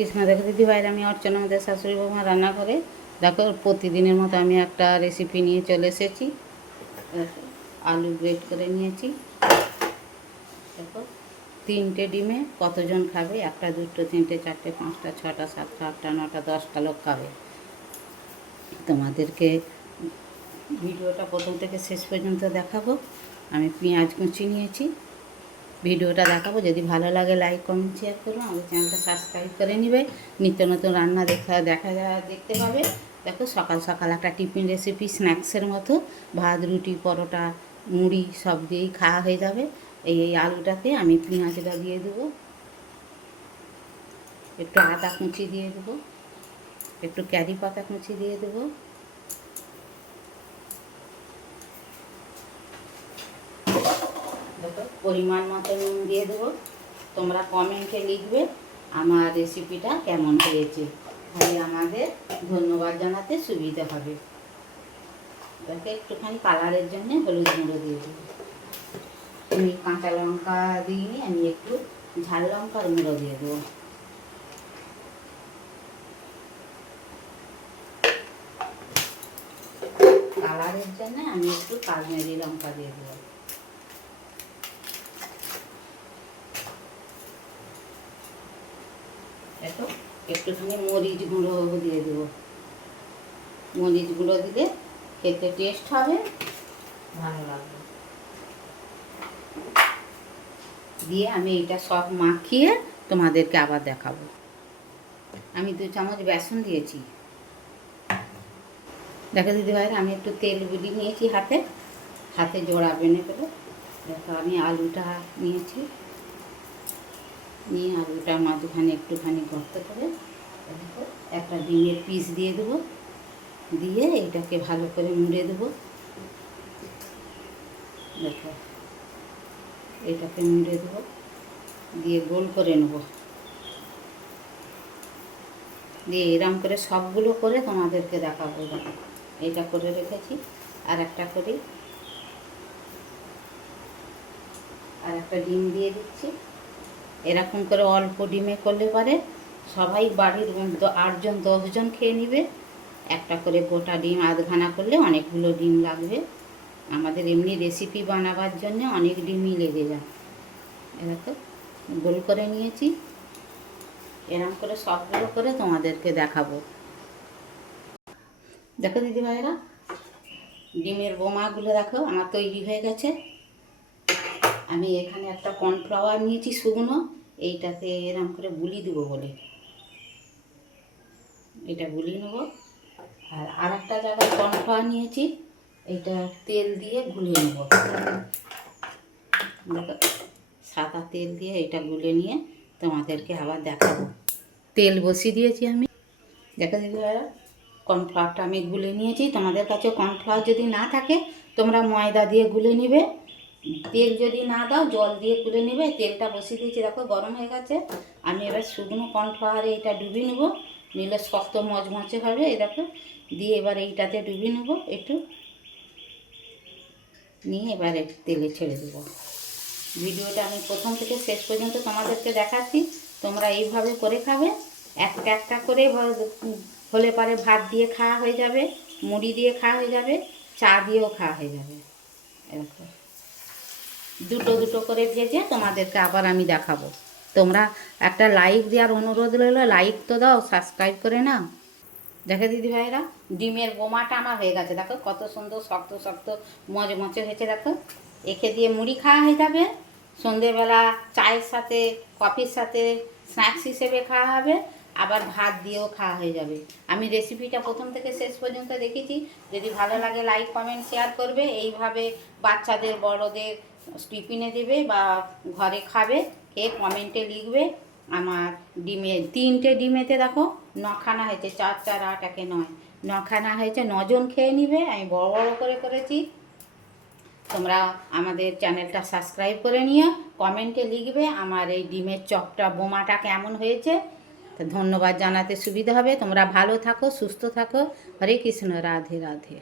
কৃষ্ণ। দেখো দিদিভাইরা, আমি অর্চনা, আমাদের শাশুড়ি বৌমা রান্না করে। দেখো প্রতিদিনের মতো আমি একটা রেসিপি নিয়ে চলে এসেছি। দেখো আলু গ্রেট করে নিয়েছি। দেখো 3টে ডিমে কতজন খাবে? 1টা 2টো 3টে 4টে 5টা 6টা 7টা 8টা 9টা 10টা লোক খাবে। তোমাদেরকে ভিডিওটা প্রথম থেকে শেষ পর্যন্ত দেখাবো। আমি পেঁয়াজ কুচি নিয়েছি, ভিডিওটা দেখাবো। যদি ভালো লাগে লাইক কমেন্ট শেয়ার করো, আমাদের চ্যানেলটা সাবস্ক্রাইব করে নিবে। নিত্য নতুন রান্না দেখতে পাবে। দেখো সকাল সকাল একটা টিফিন রেসিপি, স্ন্যাক্সের মতো। ভাত রুটি পরোটা মুড়ি সব দিয়েই খাওয়া হয়ে যাবে। এই আলুটাতে আমি পেঁয়াজটা দিয়ে দেবো, একটু আদা কুচি দিয়ে দেবো, একটু ক্যারি পাতা কুচি দিয়ে দেবো, দেখো পরিমাণ মতো নুন দিয়ে দেবো। তোমরা কমেন্টে লিখবে আমার রেসিপিটা কেমন হয়েছে, তাহলে আমাদের ধন্যবাদ জানাতে সুবিধা হবে। দেখো একটুখানি কালারের জন্য হলুদ গুঁড়ো দিয়ে দেবো। আমি কাঁচা লঙ্কা দিইনি, আমি একটু ঝাল লঙ্কার গুঁড়ো দিয়ে দেবো। কালারের জন্য আমি একটু কাশ্মীরি লঙ্কা দিয়ে দেবো। দেখো একটুখানি মরিচ গুঁড়ো দিয়ে দেবো। মরিচ গুঁড়ো দিলে খেতে টেস্ট হবে, ভালো লাগবে। দিয়ে আমি এইটা সব মাখিয়ে তোমাদেরকে আবার দেখাবো। আমি 2 চামচ বেসন দিয়েছি। দেখো দিদিভাইরা, আমি একটু তেল গুলি নিয়েছি হাতে জোড়া বেনে করে। দেখো আমি আলুটা নিয়েছি, নিয়ে আলুটার মাঝখানে একটুখানি গর্ত করে দেখো একটা ডিমের পিস দিয়ে দেবো। দিয়ে এইটাকে ভালো করে মুড়ে দেবো। দেখো এটাকে মুড়ে দেবো, দিয়ে গোল করে নেব। দিয়ে এরম করে সবগুলো করে তোমাদেরকে দেখাবো। দেখো এটা করে রেখেছি, আর একটা ডিম দিয়ে দিচ্ছি। এরকম করে অল্প ডিমে করলে পারে সবাই বাড়ির 8জন 10জন খেয়ে নেবে। একটা করে গোটা ডিম আধখানা করলে অনেকগুলো ডিম লাগবে। আমাদের এমনি রেসিপি বানাবার জন্য অনেক ডিমই লেগে যায়। এরকম গোল করে নিয়েছি, এরকম করে সবগুলো করে তোমাদেরকে দেখাবো। দেখো দিদিভাইরা, ডিমের বোমাগুলো দেখো আমার তৈরি হয়ে গেছে। আমি এখানে একটা কর্নফ্লাওয়ার নিয়েছি শুকনো, এইটাতে এরকম করে বুলি দেবো বলে এটা বুলি নেব। আর একটা জায়গায় কর্নফ্লাওয়ার নিয়েছি, এইটা তেল দিয়ে গুলিয়ে নেব। দেখো সাদা তেল দিয়ে এটা গুলে নিয়ে তোমাদেরকে আবার দেখাবো। তেল বসিয়ে দিয়েছি আমি। দেখো দিদিভাইরা, কর্নফ্লাওয়ারটা আমি গুলে নিয়েছি। তোমাদের কাছে কর্নফ্লাওয়ার যদি না থাকে তোমরা ময়দা দিয়ে গুলে নিবে। তেল যদি না দাও জল দিয়ে গুলে নেবে। তেলটা বসিয়ে দিয়েছি, দেখো গরম হয়ে গেছে। আমি এবার শুকনো কর্নফ্লাওয়ারে এটা ডুবিয়ে নেবো, নিলে শক্ত মচমচে হবে। এই দেখো দিয়ে এবার এইটাতে ডুবিয়ে নেবো একটু, নিয়ে এবারে তেলে ছেড়ে দেবো। ভিডিওটা আমি প্রথম থেকে শেষ পর্যন্ত তোমাদেরকে দেখাচ্ছি। তোমরা এইভাবে করে খাবে। একটা করে হলে পরে ভাত দিয়ে খাওয়া হয়ে যাবে, মুড়ি দিয়ে খাওয়া হয়ে যাবে, চা দিয়েও খাওয়া হয়ে যাবে। এরকম দুটো করে ভেজে তোমাদেরকে আবার আমি দেখাবো। তোমরা একটা লাইক দেওয়ার অনুরোধ রইল, লাইক তো দাও, সাবস্ক্রাইব করে নাও। দেখো দিদিভাইরা, ডিমের বোমাটা আমার হয়ে গেছে। দেখো কত সুন্দর শক্ত শক্ত মচমচে হয়েছে। দেখো একে দিয়ে মুড়ি খাওয়া হয়ে যাবে, সন্ধেবেলা চায়ের সাথে কফির সাথে স্ন্যাক্স হিসেবে খাওয়া হবে, আবার ভাত দিয়েও খাওয়া হয়ে যাবে। আমি রেসিপিটা প্রথম থেকে শেষ পর্যন্ত দেখেছি। যদি ভালো লাগে লাইক কমেন্ট শেয়ার করবে। এইভাবে বাচ্চাদের বড়দের টিফিনে দেবে বা ঘরে খাবে, খেয়ে কমেন্টে লিখবে। আমার ডিমে 3টে ডিমেতে দেখো 9খানা হয়েছে, 4 4 8 একে 9, 9খানা হয়েছে। 9জন খেয়ে নিবে। আমি বড় বড় করে করেছি। তোমরা আমাদের চ্যানেলটা সাবস্ক্রাইব করে নিও, কমেন্টে লিখবে আমার এই ডিমের চপটা বোমাটা কেমন হয়েছে। তো ধন্যবাদ জানাতে সুবিধা হবে। তোমরা ভালো থাকো, সুস্থ থাকো। হরে কৃষ্ণ, রাধে রাধে।